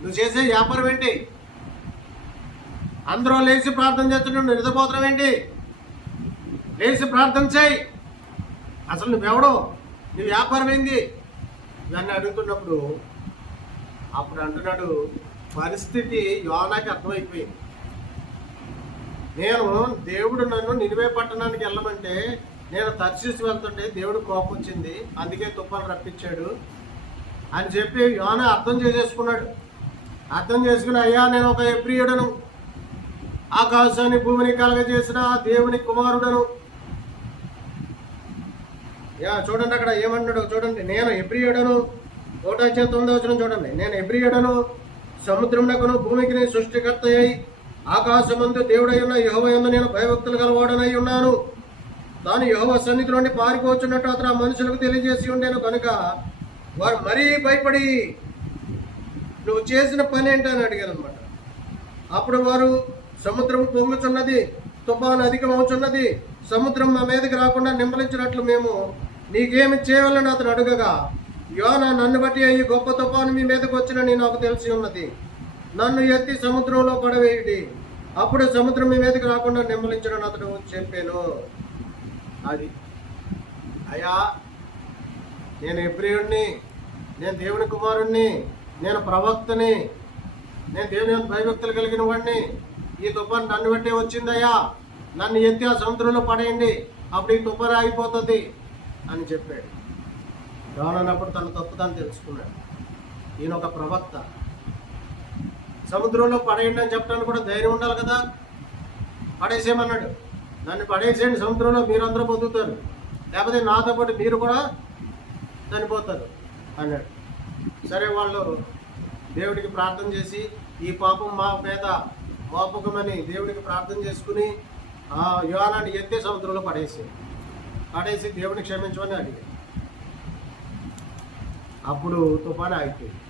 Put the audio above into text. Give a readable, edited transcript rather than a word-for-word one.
నువ్వు చేసే వ్యాపారం ఏంటి? అందరూ లేచి ప్రార్థన చేస్తున్నాడు, నిద్రపోతున్నావు ఏంటి? లేచి ప్రార్థన చేయి. అసలు నువ్వెవడో, నీ వ్యాపారం ఏంది ఇవన్నీ అడుగుతున్నప్పుడు అప్పుడు అంటున్నాడు, పరిస్థితి యోనాకి అర్థమైపోయింది. నేను దేవుడు నన్ను నినివే పట్టణానికి వెళ్ళమంటే నేను తర్షీసు వెళ్తుంటే దేవుడు కోపం వచ్చింది, అందుకే తుఫాను రప్పించాడు అని చెప్పి యోనా అర్థం చేసేసుకున్నాడు. అర్థం చేసుకుని, అయ్యా నేను ఒక ఎబ్రియుడను, ఆకాశాన్ని భూమిని కలగజేసిన దేవుని కుమారుడను. చూడండి అక్కడ ఏమన్నాడు చూడండి, నేను ఎబ్రియుడను 1:9 చూడండి, నేను ఎబ్రియుడను, సముద్రమునకును భూమికి సృష్టికర్త అయి ఆకాశమందు దేవుడై ఉన్న యెహోవా యందు నేను భయభక్తులు గలవాడనై ఉన్నాను. తాను యెహోవా సన్నిధి నుండి పారిపోవచ్చున్నట్టు అతను ఆ మనుషులకు తెలియజేసి ఉండేను కనుక వారు మరీ భయపడి నువ్వు చేసిన పని ఏంటని అడిగారు అనమాట. అప్పుడు వారు, సముద్రం పొంగుచున్నది, తుఫాను అధికమవుతున్నది, సముద్రం మా మీదకి రాకుండా నింపలించినట్లు మేము నీకేమి చేయాలని అతను అడగగా, యోనా నన్ను బట్టి అయ్యి గొప్ప తుఫాను మీ మీదకి వచ్చినని నాకు తెలిసి ఉన్నది. నన్ను ఎత్తి సముద్రంలో పడవేయుడి, అప్పుడు సముద్రం మీ మీదకి రాకుండా నింపలించడని అతడు చెప్పాను. అది అయ్యా, నేను ఎబ్రియుడిని, నేను దేవుని కుమారుణ్ణి, నేను ప్రవక్తని, నేను దేవుని భయభక్తులు కలిగిన వాడిని. ఈ తుఫాను నన్ను బట్టే వచ్చిందయ్యా, నన్ను ఎత్తి ఆ సముద్రంలో పడేయండి, అప్పుడు ఈ తుఫాను ఆగిపోతుంది అని చెప్పాడు. యోనప్పుడు తన తప్పు తాను తెలుసుకున్నాడు. ఈయన ఒక ప్రవక్త, సముద్రంలో పడేయండి అని చెప్పడానికి కూడా ధైర్యం ఉండాలి కదా. పడేసేయమన్నాడు, నన్ను పడేసేయండి సముద్రంలో, మీరందరూ బతుకుతారు, లేకపోతే నాతో పాటు మీరు కూడా చనిపోతారు అన్నాడు. సరే, వాళ్ళు దేవుడికి ప్రార్థన చేసి ఈ పాపం మా పేద మోపకమని దేవుడికి ప్రార్థన చేసుకుని యోనాన్ని ఎత్తే సముద్రంలో పడేసి దేవుని క్షమించమని అడిగాడు. అప్పుడు తుఫాను ఆగిపోయింది.